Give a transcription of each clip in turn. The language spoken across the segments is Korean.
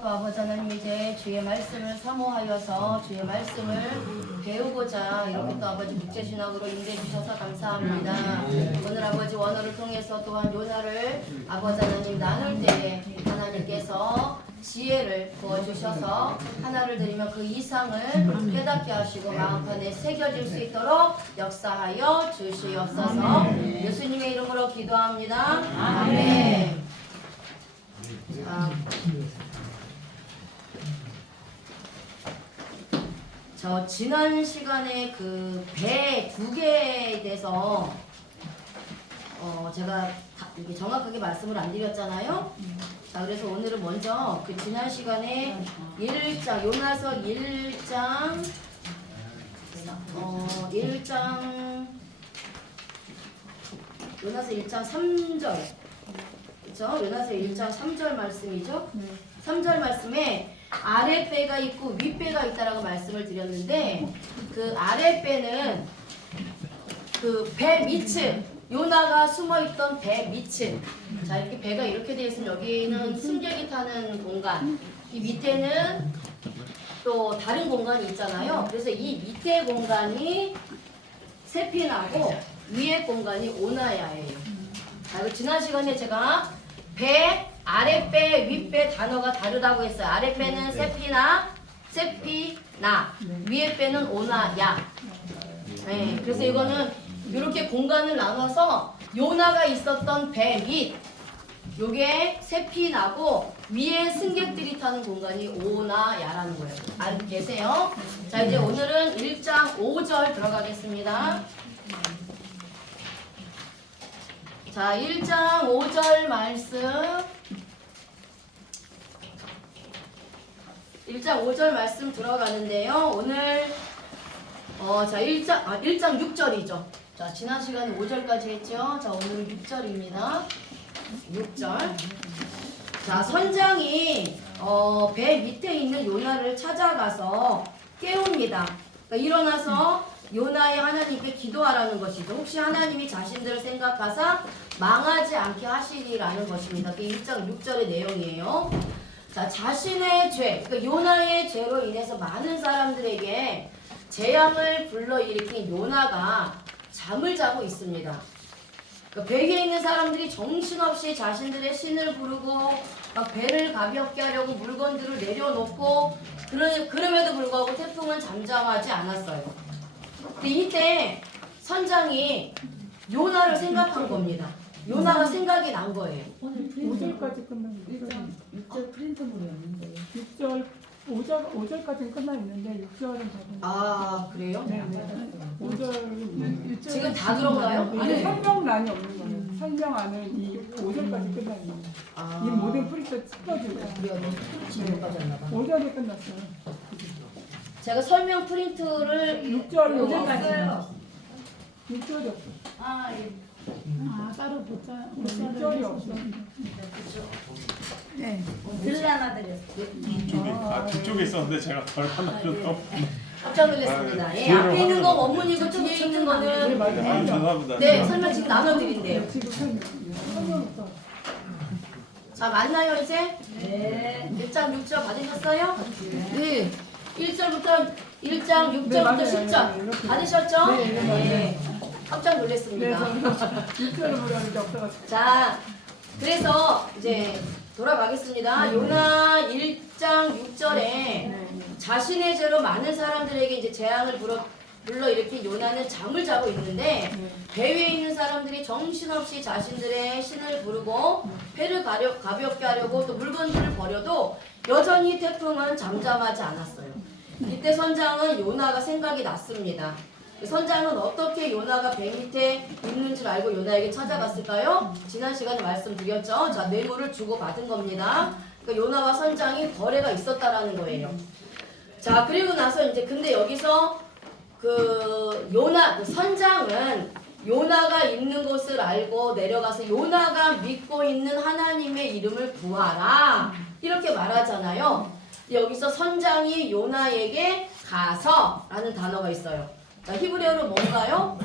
또 아버지 하나님 이제 주의 말씀을 사모하여서 주의 말씀을 배우고자 이렇게 또 아버지 국제신학으로 임대해 주셔서 감사합니다. 오늘 아버지 원어를 통해서 또한 요나를 아버지 하나님 나눌 때에 하나님께서 지혜를 부어주셔서 하나를 드리면 그 이상을 깨닫게 하시고 마음판에 새겨질 수 있도록 역사하여 주시옵소서. 예수님의 이름으로 기도합니다. 아멘. 저 지난 시간에 그 배 두 개에 대해서 제가 이게 정확하게 말씀을 안 드렸잖아요. 자, 그래서 오늘은 먼저 그 지난 시간에 1장 요나서 1장 1장 요나서 1장 3절 그렇죠? 요나서 1장 3절 말씀이죠. 3절 말씀에 아랫배가 있고 윗배가 있다라고 말씀을 드렸는데 그 아랫배는 그 배 밑층 요나가 숨어있던 배 밑층 자 이렇게 배가 이렇게 되어 있으면 여기는 승객이 타는 공간 이 밑에는 또 다른 공간이 있잖아요. 그래서 이 밑에 공간이 세피나고 위에 공간이 오나야예요. 자, 그리고 지난 시간에 제가 배, 아랫배, 윗배 단어가 다르다고 했어요. 아랫배는 세피나, 위에 배는 오나야. 네, 그래서 이거는 이렇게 공간을 나눠서 요나가 있었던 배 밑, 요게 세피나고 위에 승객들이 타는 공간이 오나야라는 거예요. 알고 계세요? 자, 이제 오늘은 1장 5절 들어가겠습니다. 자, 1장 5절 말씀. 1장 5절 말씀 들어가는데요. 오늘 자, 1장 6절이죠. 자, 지난 시간에 5절까지 했죠. 자, 오늘은 6절입니다. 6절. 자, 선장이 배 밑에 있는 요나를 찾아가서 깨웁니다. 그러니까 일어나서 요나의 하나님께 기도하라는 것이죠. 혹시 하나님이 자신들을 생각하사 망하지 않게 하시리라는 것입니다. 그게 1장 6절의 내용이에요. 자, 자신의 죄, 그러니까 요나의 죄로 인해서 많은 사람들에게 재앙을 불러일으킨 요나가 잠을 자고 있습니다. 그러니까 배 위에 있는 사람들이 정신없이 자신들의 신을 부르고 막 배를 가볍게 하려고 물건들을 내려놓고 그럼에도 불구하고 태풍은 잠잠하지 않았어요. 근데 이때 선장이 요나를 생각한 겁니다. 요나가 생각이 난 거예요. 오늘 5절까지 끝났는데 6절 프린트물이었는데 6절 5절까지는 끝나 있는데 6절은 다 아, 그래요? 네. 5절 지금 다 그런가요? 이게 설명란이 없는 거예요. 설명안은 이 5절까지 끝나 있는 거예요. 이 모든 프린트 찢어진 거예요. 그래요. 지금까지 왔나 봐. 5절이 끝났어요. 제가 설명 프린트를 6절 5절까지 6절이 없어. 따로 못 6절이 없어. 네. 글 하나 드렸어요. 뒤쪽에 있었는데 제가 덜 하나 좀 깜짝 놀랐습니다. 예, 앞에 있는 거 원문이고 뒤에 있는 거는 죄송합니다. 네, 설명 지금 나눠드린대요. 지금 설명부터. 자, 맞나요 이제? 네. 1장 6절 받으셨어요? 네. 1절부터 1장 6절부터 맞아요. 10절 이렇게. 받으셨죠? 네. 깜짝 네, 놀랐습니다. 6절을 보려는데 없어가지고. 자, 그래서 이제 돌아가겠습니다. 요나 1장 6절에 자신의 죄로 많은 사람들에게 이제 재앙을 불러일으킨 요나는 잠을 자고 있는데 배 위에 있는 사람들이 정신없이 자신들의 신을 부르고 배를 가볍게 하려고 또 물건들을 버려도 여전히 태풍은 잠잠하지 않았어요. 이때 선장은 요나가 생각이 났습니다. 선장은 어떻게 요나가 배 밑에 있는 줄 알고 요나에게 찾아갔을까요? 지난 시간에 말씀드렸죠. 자, 뇌물을 주고 받은 겁니다. 그러니까 요나와 선장이 거래가 있었다라는 거예요. 자, 그리고 나서 이제 근데 여기서 그 선장은 요나가 있는 곳을 알고 내려가서 요나가 믿고 있는 하나님의 이름을 구하라 이렇게 말하잖아요. 여기서 선장이 요나에게 가서라는 단어가 있어요. 자, 히브리어로 뭔가요?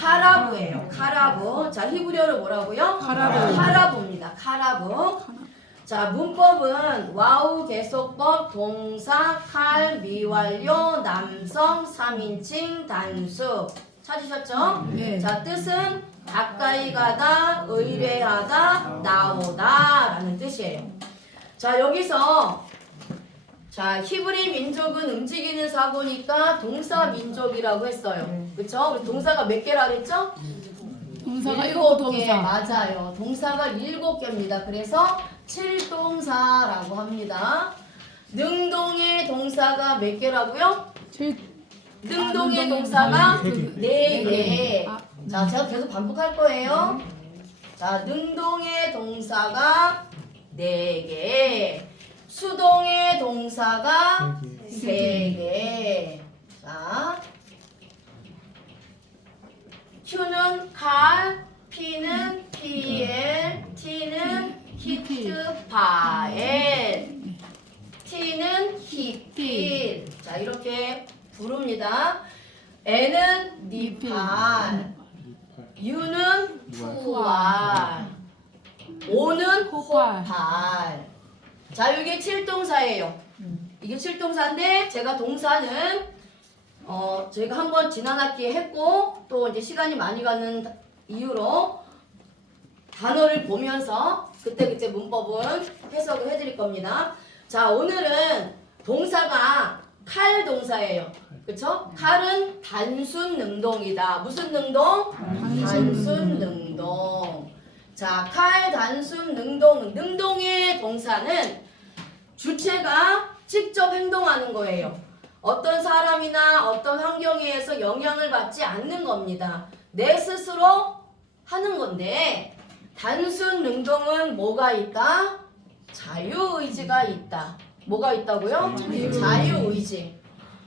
카라브예요. 카라브. 자, 히브리어로 뭐라고요? 카라브. 카라브입니다. 카라브. 자, 문법은 와우 계속법 동사 칼 미완료 남성 3인칭 단수 찾으셨죠? 네. 자, 뜻은 가까이 가다, 의뢰하다, 나오다 라는 뜻이에요. 자, 여기서 자, 히브리 민족은 움직이는 사고니까 동사 민족이라고 했어요. 그쵸? 우리 동사가 몇 개라 그랬죠? 동사가 7개. 7동사. 맞아요. 동사가 7개입니다. 그래서 7동사라고 합니다. 능동의 동사가 몇 개라고요? 능동의 동사가 네 4개. 아, 자, 제가 계속 반복할 거예요. 자, 능동의 동사가 4개. 수동의 동사가 3개. 자, Q는 칼, P는 PL, T는 히트 파엘, T는 히필. 자, 이렇게 부릅니다. N은 니팔, U는 푸알, O는 호팔. 자, 이게 7동사예요. 이게 7동사인데 제가 동사는 저희가 한번 지난 학기에 했고 또 이제 시간이 많이 가는 이유로 단어를 보면서 그때 문법은 해석을 해드릴 겁니다. 자, 오늘은 동사가 칼 동사예요. 그쵸? 칼은 단순 능동이다. 무슨 능동? 단순 능동. 자, 칼 단순 능동. 능동의 동사는 주체가 직접 행동하는 거예요. 어떤 사람이나 어떤 환경에 의해서 영향을 받지 않는 겁니다. 내 스스로 하는 건데 단순 능동은 뭐가 있다? 자유의지가 있다. 뭐가 있다고요? 자유의지.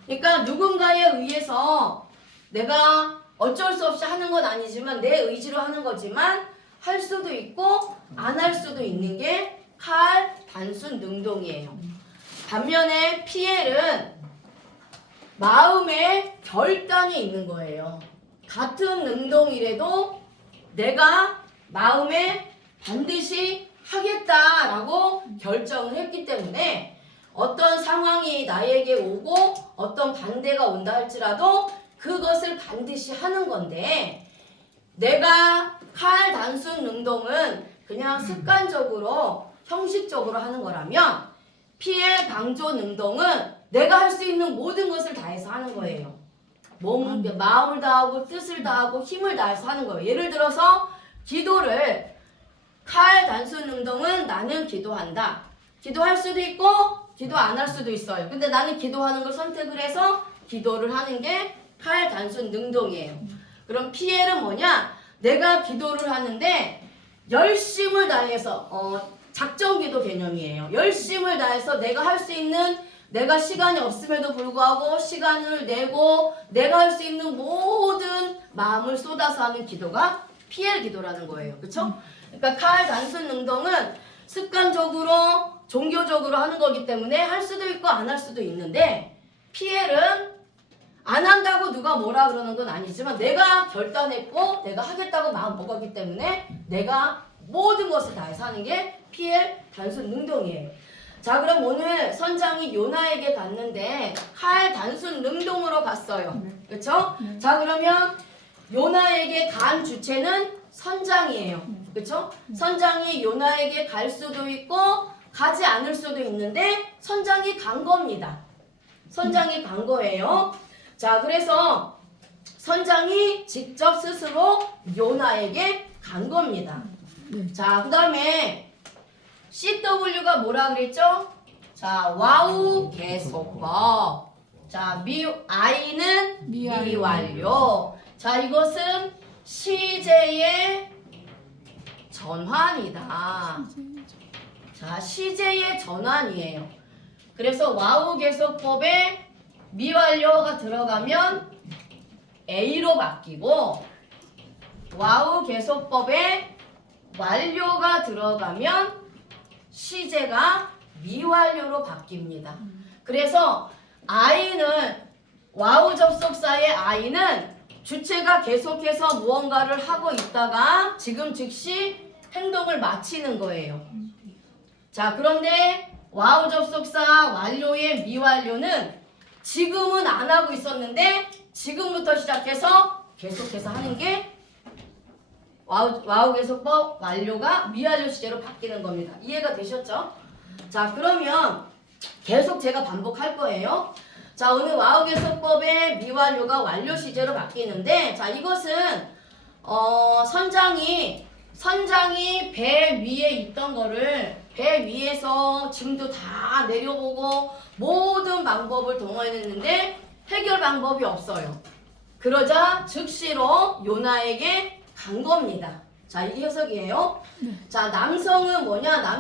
그러니까 누군가에 의해서 내가 어쩔 수 없이 하는 건 아니지만 내 의지로 하는 거지만 할 수도 있고 안 할 수도 있는 게 칼 단순 능동이에요. 반면에 PL은 마음에 결단이 있는 거예요. 같은 능동이라도 내가 마음에 반드시 하겠다라고 결정을 했기 때문에 어떤 상황이 나에게 오고 어떤 반대가 온다 할지라도 그것을 반드시 하는 건데 내가 칼 단순 능동은 그냥 습관적으로 형식적으로 하는 거라면 PL 강조 능동은 내가 할 수 있는 모든 것을 다해서 하는 거예요. 마음을 다하고 뜻을 다하고 힘을 다해서 하는 거예요. 예를 들어서 기도를 칼 단순 능동은 나는 기도한다. 기도할 수도 있고 기도 안 할 수도 있어요. 근데 나는 기도하는 걸 선택을 해서 기도를 하는 게 칼 단순 능동이에요. 그럼 PL은 뭐냐? 내가 기도를 하는데 열심을 다해서 작정 기도 개념이에요. 열심을 다해서 내가 할 수 있는 내가 시간이 없음에도 불구하고 시간을 내고 내가 할 수 있는 모든 마음을 쏟아서 하는 기도가 PL 기도라는 거예요. 그렇죠? 그러니까 칼 단순 능동은 습관적으로 종교적으로 하는 거기 때문에 할 수도 있고 안 할 수도 있는데 PL은 안 한다고 누가 뭐라 그러는 건 아니지만 내가 결단했고 내가 하겠다고 마음 먹었기 때문에 내가 모든 것을 다해서 하는 게 PL 단순 능동이에요. 자, 그럼 오늘 선장이 요나에게 갔는데 칼 단순 능동으로 갔어요. 그렇죠? 자, 그러면 요나에게 간 주체는 선장이에요. 그렇죠? 선장이 요나에게 갈 수도 있고 가지 않을 수도 있는데 선장이 간 겁니다. 선장이 간 거예요. 자, 그래서 선장이 직접 스스로 요나에게 간 겁니다. 자, 그 다음에 CW가 뭐라 그랬죠? 자, 와우 계속법. 자, I는 미완료. 자, 이것은 시제의 전환이다. 자, 시제의 전환이에요. 그래서 와우 계속법에 미완료가 들어가면 A로 바뀌고 와우 계속법에 완료가 들어가면 시제가 미완료로 바뀝니다. 그래서 I는 와우 접속사의 I는 주체가 계속해서 무언가를 하고 있다가 지금 즉시 행동을 마치는 거예요. 자, 그런데 와우 접속사 완료의 미완료는 지금은 안 하고 있었는데 지금부터 시작해서 계속해서 하는 게 와우 계속법 완료가 미완료 시제로 바뀌는 겁니다. 이해가 되셨죠? 자, 그러면 계속 제가 반복할 거예요. 자, 오늘 와우 계속법의 미완료가 완료 시제로 바뀌는데, 자, 이것은 선장이 배 위에 있던 거를 배 위에서 짐도 다 내려보고 모든 방법을 동원했는데 해결 방법이 없어요. 그러자 즉시로 요나에게 간 겁니다. 자, 이게 해석이에요. 자, 남성은 뭐냐?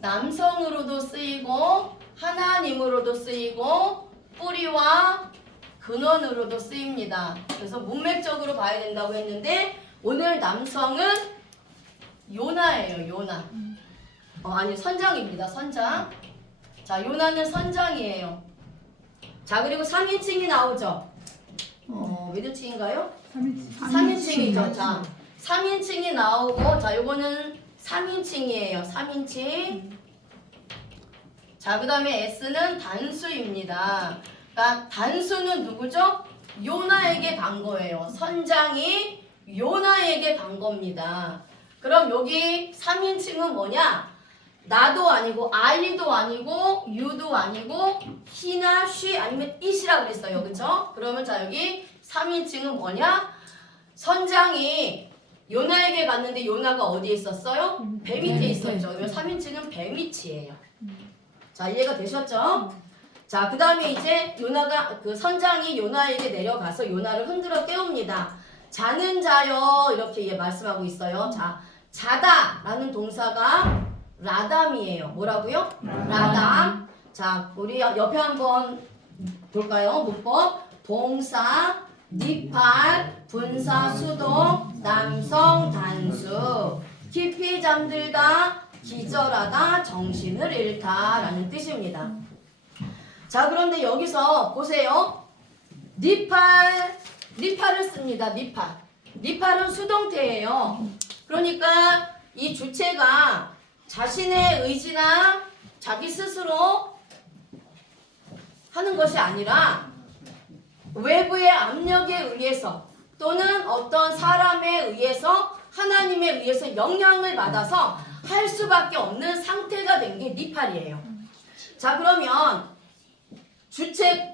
남성으로도 쓰이고 하나님으로도 쓰이고 뿌리와 근원으로도 쓰입니다. 그래서 문맥적으로 봐야 된다고 했는데 오늘 남성은 요나예요. 요나. 아니 선장입니다. 선장. 자, 요나는 선장이에요. 자, 그리고 3인칭이 나오죠. 몇 인칭인가요? 3인칭이죠. 자, 3인칭이 나오고, 자, 요거는 3인칭이에요. 3인칭. 자, 그 다음에 S는 단수입니다. 그러니까 단수는 누구죠? 요나에게 간 거예요. 선장이 요나에게 간 겁니다. 그럼 여기 3인칭은 뭐냐? 나도 아니고 I도 아니고 You도 아니고 he나 she 아니면 it이라고 그랬어요. 그쵸? 그러면 자, 여기 3인칭은 뭐냐? 선장이 요나에게 갔는데 요나가 어디에 있었어요? 배 밑에 있었죠. 그러면 3인칭은 배 밑이에요. 자, 이해가 되셨죠? 자, 그 다음에 이제 선장이 요나에게 내려가서 요나를 흔들어 깨웁니다. 자는 자여 이렇게 말씀하고 있어요. 자, 자다라는 동사가 라담이에요. 뭐라고요? 라담. 자, 우리 옆에 한번 볼까요? 문법. 동사, 니팔, 분사, 수동, 남성, 단수. 깊이 잠들다, 기절하다, 정신을 잃다 라는 뜻입니다. 자, 그런데 여기서 보세요. 니팔을 씁니다. 니팔은 수동태예요. 그러니까 이 주체가 자신의 의지나 자기 스스로 하는 것이 아니라 외부의 압력에 의해서 또는 어떤 사람에 의해서 하나님에 의해서 영향을 받아서 할 수밖에 없는 상태가 된 게 니팔이에요. 자, 그러면 주체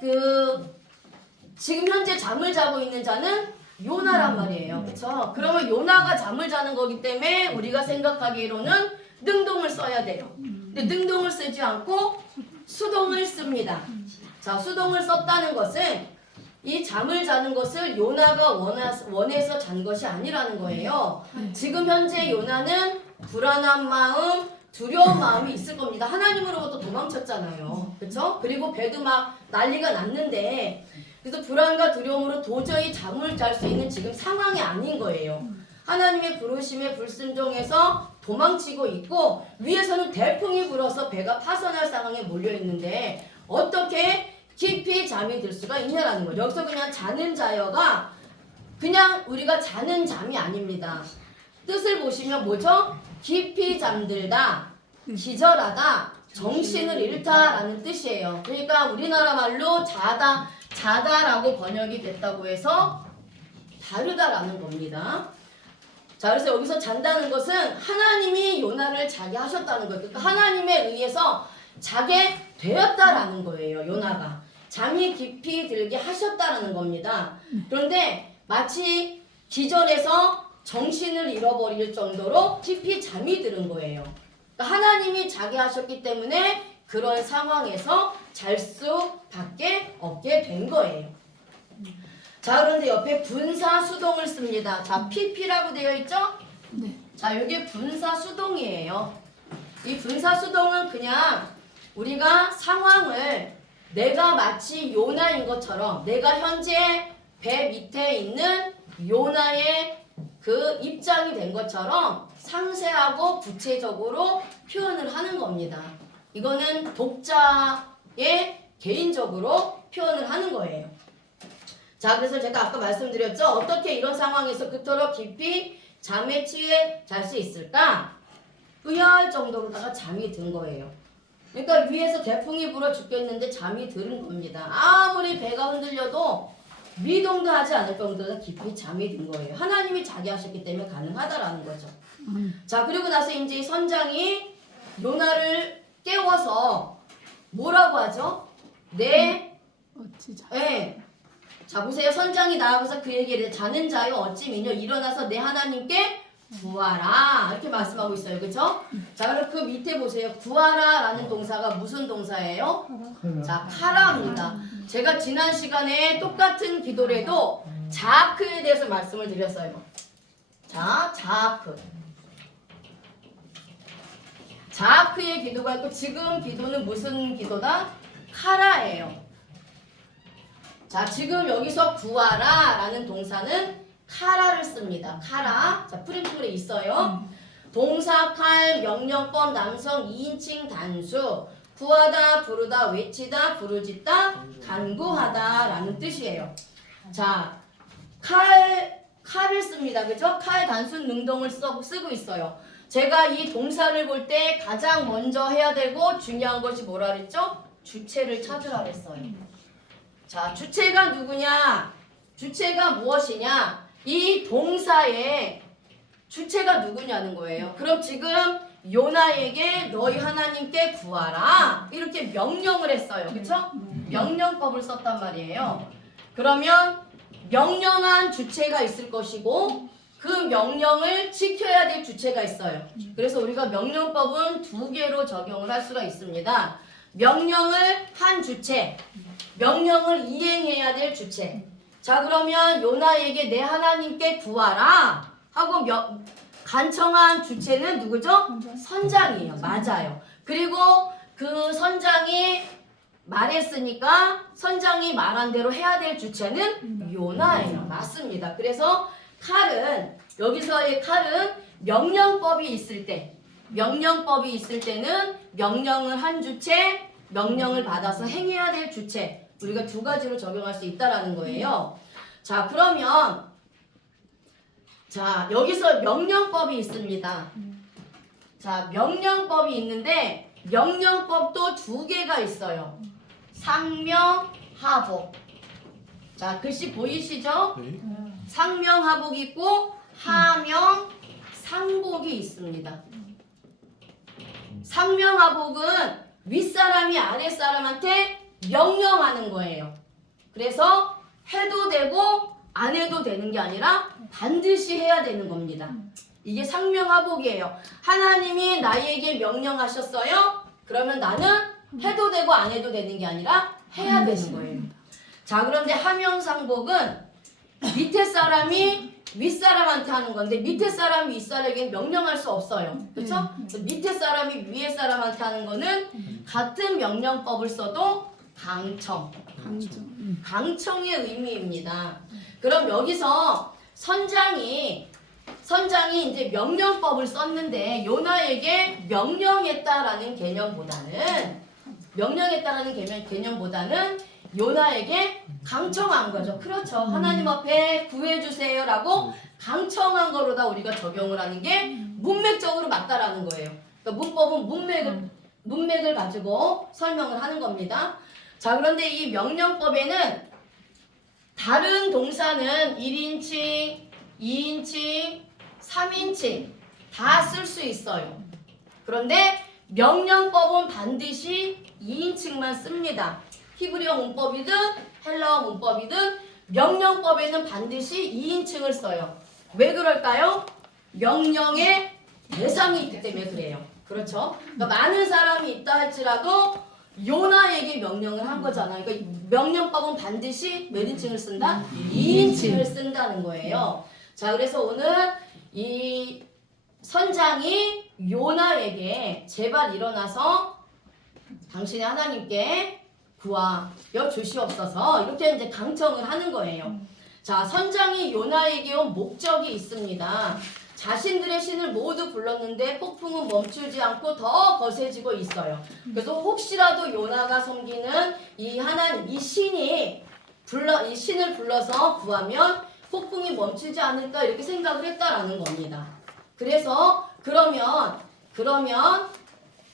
지금 현재 잠을 자고 있는 자는 요나란 말이에요. 그렇죠? 그러면 요나가 잠을 자는 거기 때문에 우리가 생각하기로는 능동을 써야 돼요. 근데 능동을 쓰지 않고 수동을 씁니다. 자, 수동을 썼다는 것은 이 잠을 자는 것을 요나가 원해서 잔 것이 아니라는 거예요. 지금 현재 요나는 불안한 마음, 두려운 마음이 있을 겁니다. 하나님으로부터 도망쳤잖아요. 그렇죠? 그리고 배도 막 난리가 났는데 그래서 불안과 두려움으로 도저히 잠을 잘 수 있는 지금 상황이 아닌 거예요. 하나님의 부르심에 불순종해서 도망치고 있고 위에서는 대풍이 불어서 배가 파손할 상황에 몰려있는데 어떻게 깊이 잠이 들 수가 있냐라는 거죠. 여기서 그냥 자는 자여가 그냥 우리가 자는 잠이 아닙니다. 뜻을 보시면 뭐죠? 깊이 잠들다, 기절하다, 정신을 잃다라는 뜻이에요. 그러니까 우리나라 말로 자다라고 번역이 됐다고 해서 다르다라는 겁니다. 자, 그래서 여기서 잔다는 것은 하나님이 요나를 자게 하셨다는 거예요. 그러니까 하나님에 의해서 자게 되었다라는 거예요. 요나가 잠이 깊이 들게 하셨다라는 겁니다. 그런데 마치 기절해서 정신을 잃어버릴 정도로 깊이 잠이 드는 거예요. 그러니까 하나님이 자게 하셨기 때문에 그런 상황에서 잘 수밖에 없게 된 거예요. 자, 그런데 옆에 분사 수동을 씁니다. 자, PP라고 되어 있죠? 네. 자, 이게 분사 수동이에요. 이 분사 수동은 그냥 우리가 상황을 내가 마치 요나인 것처럼 내가 현재 배 밑에 있는 요나의 그 입장이 된 것처럼 상세하고 구체적으로 표현을 하는 겁니다. 이거는 독자의 개인적으로 표현을 하는 거예요. 자, 그래서 제가 아까 말씀드렸죠. 어떻게 이런 상황에서 그토록 깊이 잠에 취해 잘 수 있을까? 의아할 정도로다가 잠이 든 거예요. 그러니까 위에서 대풍이 불어 죽겠는데 잠이 드는 겁니다. 아무리 배가 흔들려도 미동도 하지 않을 정도로 깊이 잠이 든 거예요. 하나님이 자기 하셨기 때문에 가능하다라는 거죠. 자, 그리고 나서 이제 이 선장이 요나를 깨워서 뭐라고 하죠? 어찌 자. 자, 보세요. 선장이 나아가서 그 얘기를 자는 자여 어찌 미뇨 일어나서 내 하나님께 구하라 이렇게 말씀하고 있어요. 그렇죠? 자, 그럼 그 밑에 보세요. 구하라라는 동사가 무슨 동사예요? 자, 카라입니다. 제가 지난 시간에 똑같은 기도에도 자크에 대해서 말씀을 드렸어요. 자, 자크. 자크의 기도가 있고 지금 기도는 무슨 기도다? 카라예요. 자, 지금 여기서 구하라 라는 동사는 카라를 씁니다. 카라. 자, 프린트물에 있어요. 동사 칼, 명령법, 남성 2인칭 단수. 구하다, 부르다, 외치다, 부르짖다, 간구하다 라는 뜻이에요. 자, 칼을 씁니다. 그죠? 칼 단순 능동을 쓰고 있어요. 제가 이 동사를 볼 때 가장 먼저 해야 되고 중요한 것이 뭐라 그랬죠? 주체를 찾으라 그랬어요. 자, 주체가 누구냐? 주체가 무엇이냐? 이 동사의 주체가 누구냐는 거예요. 그럼 지금 요나에게 너희 하나님께 구하라 이렇게 명령을 했어요. 그렇죠? 명령법을 썼단 말이에요. 그러면 명령한 주체가 있을 것이고 그 명령을 지켜야 될 주체가 있어요. 그래서 우리가 명령법은 두 개로 적용을 할 수가 있습니다. 명령을 한 주체, 명령을 이행해야 될 주체. 자, 그러면 요나에게 내 하나님께 구하라 하고 간청한 주체는 누구죠? 선장이에요. 맞아요. 그리고 그 선장이 말했으니까 선장이 말한 대로 해야 될 주체는 요나예요. 맞습니다. 그래서 칼은 여기서의 칼은 명령법이 있을 때 명령법이 있을 때는 명령을 한 주체, 명령을 받아서 행해야 될 주체 우리가 두 가지로 적용할 수 있다라는 거예요. 자, 그러면 자, 여기서 명령법이 있습니다. 자, 명령법이 있는데 명령법도 두 개가 있어요. 상명하복. 자, 글씨 보이시죠? 네. 상명하복이 있고 하명상복이 있습니다. 상명하복은 윗사람이 아랫사람한테 명령하는 거예요. 그래서 해도 되고 안 해도 되는 게 아니라 반드시 해야 되는 겁니다. 이게 상명하복이에요. 하나님이 나에게 명령하셨어요? 그러면 나는 해도 되고 안 해도 되는 게 아니라 해야 되는 거예요. 자, 그런데 하명상복은 밑에 사람이 윗사람한테 하는 건데 밑에 사람이 윗사람에게 명령할 수 없어요. 그렇죠? 밑에 사람이 위에 사람한테 하는 거는 같은 명령법을 써도 강청의 의미입니다. 그럼 여기서 선장이 이제 명령법을 썼는데 요나에게 명령했다라는 개념보다는 요나에게 강청한 거죠. 그렇죠. 하나님 앞에 구해주세요라고 강청한 거로다 우리가 적용을 하는 게 문맥적으로 맞다라는 거예요. 그러니까 문법은 문맥을 가지고 설명을 하는 겁니다. 자, 그런데 이 명령법에는 다른 동사는 1인칭, 2인칭, 3인칭 다 쓸 수 있어요. 그런데 명령법은 반드시 2인칭만 씁니다. 히브리어 문법이든 헬라어 문법이든 명령법에는 반드시 2인칭을 써요. 왜 그럴까요? 명령의 대상이 있기 때문에 그래요. 그렇죠? 그러니까 많은 사람이 있다 할지라도 요나에게 명령을 한 거잖아요. 그러니까 명령법은 반드시 몇 인칭을 쓴다? 2인칭을 쓴다는 거예요. 자, 그래서 오늘 이 선장이 요나에게 제발 일어나서 당신의 하나님께 구하여 주시옵소서 이렇게 이제 강청을 하는 거예요. 자, 선장이 요나에게 온 목적이 있습니다. 자신들의 신을 모두 불렀는데 폭풍은 멈추지 않고 더 거세지고 있어요. 그래서 혹시라도 요나가 섬기는 이 신을 불러서 구하면 폭풍이 멈추지 않을까 이렇게 생각을 했다라는 겁니다. 그래서 그러면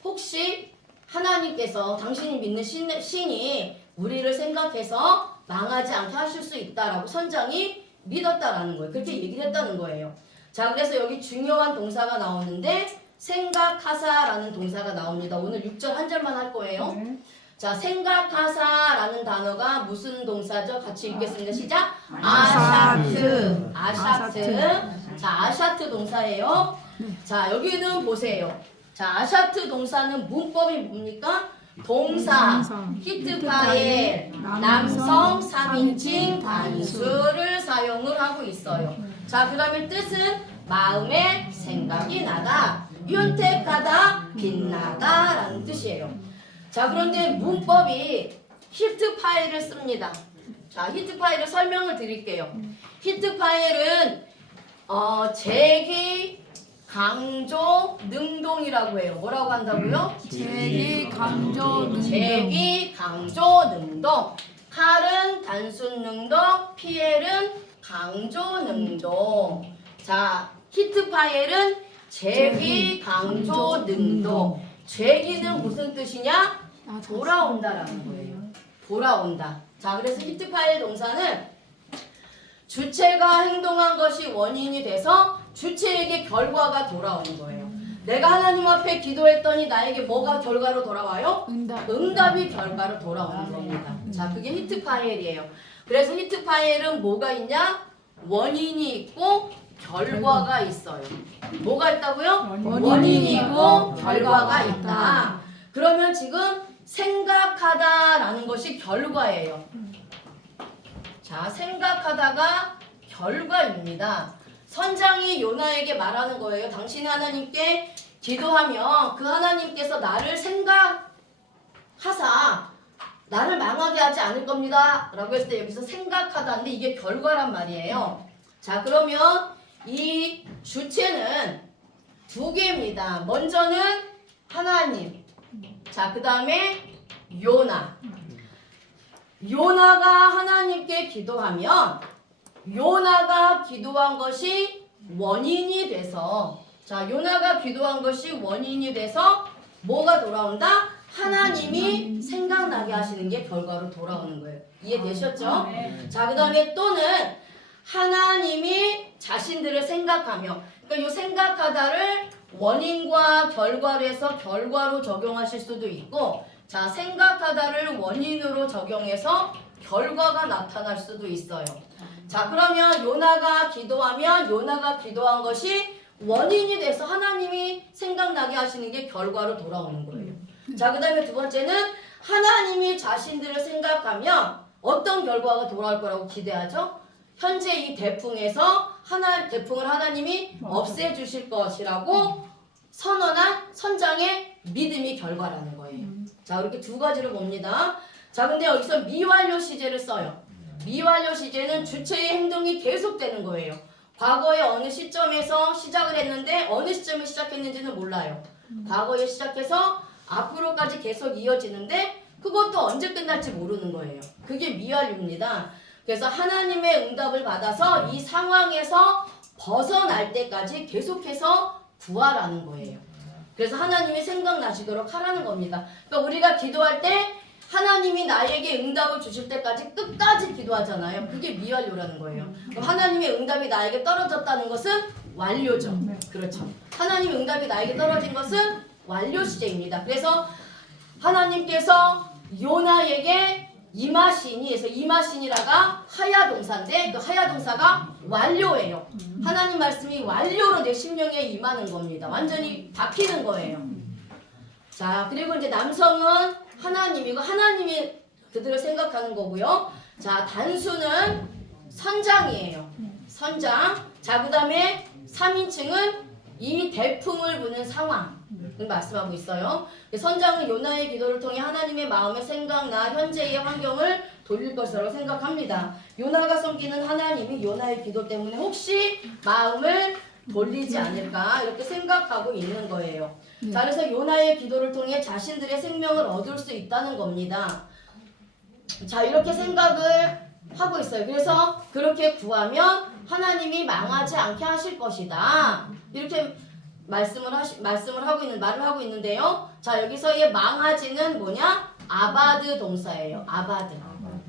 혹시 하나님께서 당신이 믿는 신이 우리를 생각해서 망하지 않게 하실 수 있다라고 선장이 믿었다라는 거예요. 그렇게 얘기를 했다는 거예요. 자, 그래서 여기 중요한 동사가 나오는데 생각하사라는 동사가 나옵니다. 오늘 6절 한 절만 할 거예요. 네. 자, 생각하사라는 단어가 무슨 동사죠? 같이 읽겠습니다. 시작. 아샤트. 아샤트. 자, 아샤트 동사예요. 자, 여기는 보세요. 자, 아샤트 동사는 문법이 뭡니까? 동사, 히트파엘, 남성 3인칭 단수를 사용을 하고 있어요. 자, 그 다음에 뜻은 마음에 생각이 나다, 윤택하다, 빛나다 라는 뜻이에요. 자, 그런데 문법이 히트파엘을 씁니다. 자, 히트파엘을 설명을 드릴게요. 히트파엘은 제기, 강조, 능동이라고 해요. 뭐라고 한다고요? 제기, 강조, 능동. 제기, 강조, 능동. 칼은 단순 능동, 피엘은 강조, 능동. 자, 히트파엘은 제기, 강조, 능동. 제기는 무슨 뜻이냐? 돌아온다라는 거예요. 돌아온다. 자, 그래서 히트파엘 동사는 주체가 행동한 것이 원인이 돼서 주체에게 결과가 돌아오는 거예요. 내가 하나님 앞에 기도했더니 나에게 뭐가 결과로 돌아와요? 응답이 결과로 돌아오는 겁니다. 자, 그게 히트파엘이에요. 그래서 히트파엘은 뭐가 있냐? 원인이 있고 결과가 있어요. 뭐가 있다고요? 원인이 있고 결과가 있다. 그러면 지금 생각하다라는 것이 결과예요. 자, 생각하다가 결과입니다. 선장이 요나에게 말하는 거예요. 당신이 하나님께 기도하면 그 하나님께서 나를 생각하사 나를 망하게 하지 않을 겁니다 라고 했을 때 여기서 생각하다인데 이게 결과란 말이에요. 자, 그러면 이 주체는 두 개입니다. 먼저는 하나님, 자, 그 다음에 요나. 요나가 하나님께 기도하면 요나가 기도한 것이 원인이 돼서, 자, 요나가 기도한 것이 원인이 돼서 뭐가 돌아온다? 하나님이 생각나게 하시는 게 결과로 돌아오는 거예요. 이해되셨죠? 자, 그 다음에 또는 하나님이 자신들을 생각하며, 그러니까 이 생각하다를 원인과 결과로 해서 결과로 적용하실 수도 있고, 자, 생각하다를 원인으로 적용해서 결과가 나타날 수도 있어요. 자, 그러면 요나가 기도하면 요나가 기도한 것이 원인이 돼서 하나님이 생각나게 하시는 게 결과로 돌아오는 거예요. 자, 그 다음에 두 번째는 하나님이 자신들을 생각하면 어떤 결과가 돌아올 거라고 기대하죠? 현재 이 대풍에서 대풍을 하나님이 없애주실 것이라고 선언한 선장의 믿음이 결과라는 거예요. 자, 이렇게 두 가지를 봅니다. 자, 근데 여기서 미완료 시제를 써요. 미완료 시제는 주체의 행동이 계속되는 거예요. 과거에 어느 시점에서 시작을 했는데 어느 시점에 시작했는지는 몰라요. 과거에 시작해서 앞으로까지 계속 이어지는데 그것도 언제 끝날지 모르는 거예요. 그게 미완료입니다. 그래서 하나님의 응답을 받아서 이 상황에서 벗어날 때까지 계속해서 구하라는 거예요. 그래서 하나님이 생각나시도록 하라는 겁니다. 그러니까 우리가 기도할 때 하나님이 나에게 응답을 주실 때까지 끝까지 기도하잖아요. 그게 미완료라는 거예요. 그럼 하나님의 응답이 나에게 떨어졌다는 것은 완료죠. 그렇죠. 하나님의 응답이 나에게 떨어진 것은 완료 시제입니다. 그래서 하나님께서 요나에게 임하시니, 그래서 임하시니라가 하야 동사인데 그 하야 동사가 완료예요. 하나님 말씀이 완료로 내 심령에 임하는 겁니다. 완전히 박히는 거예요. 자, 그리고 이제 남성은 하나님이고 하나님이 그들을 생각하는 거고요. 자, 단수는 선장이에요. 선장. 자, 그 다음에 3인칭은 이 대풍을 부는 상황 말씀하고 있어요. 선장은 요나의 기도를 통해 하나님의 마음에 생각나 현재의 환경을 돌릴 것이라고 생각합니다. 요나가 섬기는 하나님이 요나의 기도 때문에 혹시 마음을 돌리지 않을까 이렇게 생각하고 있는 거예요. 자, 그래서 요나의 기도를 통해 자신들의 생명을 얻을 수 있다는 겁니다. 자, 이렇게 생각을 하고 있어요. 그래서 그렇게 구하면 하나님이 망하지 않게 하실 것이다. 이렇게 말씀을 하고 있는데요. 자, 여기서의 망하지는 뭐냐? 아바드 동사예요. 아바드.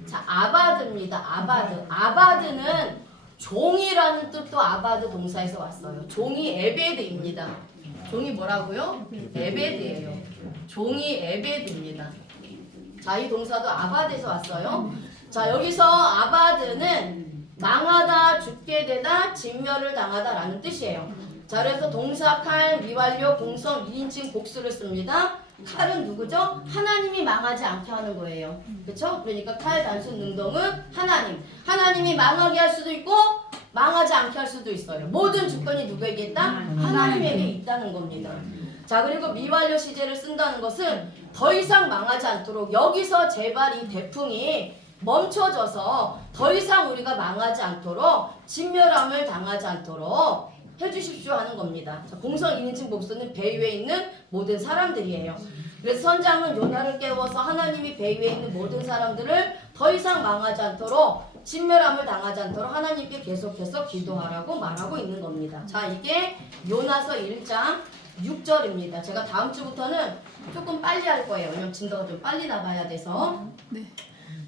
자, 아바드입니다. 아바드. 아바드는 종이라는 뜻도 아바드 동사에서 왔어요. 종이 에베드입니다. 종이 뭐라고요? 에베드예요. 종이 에베드입니다. 자, 이 동사도 아바드에서 왔어요. 자, 여기서 아바드는 망하다, 죽게 되다, 진멸을 당하다 라는 뜻이에요. 자, 그래서 동사, 칼, 미완료, 공성, 1인칭 복수를 씁니다. 칼은 누구죠? 하나님이 망하지 않게 하는 거예요. 그렇죠? 그러니까 칼 단순 능동은 하나님. 하나님이 망하게 할 수도 있고 망하지 않게 할 수도 있어요. 모든 주권이 누구에게 있다? 하나님에게 있다는 겁니다. 자, 그리고 미완료 시제를 쓴다는 것은 더 이상 망하지 않도록 여기서 제발 이 대풍이 멈춰져서 더 이상 우리가 망하지 않도록 진멸함을 당하지 않도록 해주십시오 하는 겁니다. 자, 공성 1인칭 복수는 배 위에 있는 모든 사람들이에요. 그래서 선장은 요나를 깨워서 하나님이 배 위에 있는 모든 사람들을 더 이상 망하지 않도록 진멸함을 당하지 않도록 하나님께 계속해서 기도하라고 말하고 있는 겁니다. 자, 이게 요나서 1장 6절입니다. 제가 다음 주부터는 조금 빨리 할 거예요. 왜냐면 진도가 좀 빨리 나가야 돼서. 네.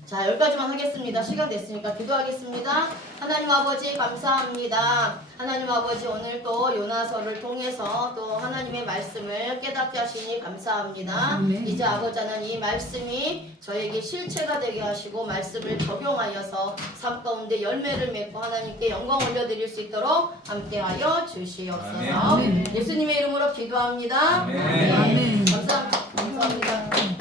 자, 여기까지만 하겠습니다. 시간 됐으니까 기도하겠습니다. 하나님 아버지 감사합니다. 하나님 아버지 오늘 또 요나서를 통해서 또 하나님의 말씀을 깨닫게 하시니 감사합니다. 아멘. 이제 아버지 하나님 이 말씀이 저에게 실체가 되게 하시고 말씀을 적용하여서 삶 가운데 열매를 맺고 하나님께 영광 올려드릴 수 있도록 함께하여 주시옵소서. 아멘. 예수님의 이름으로 기도합니다. 아멘. 아멘. 감사합니다.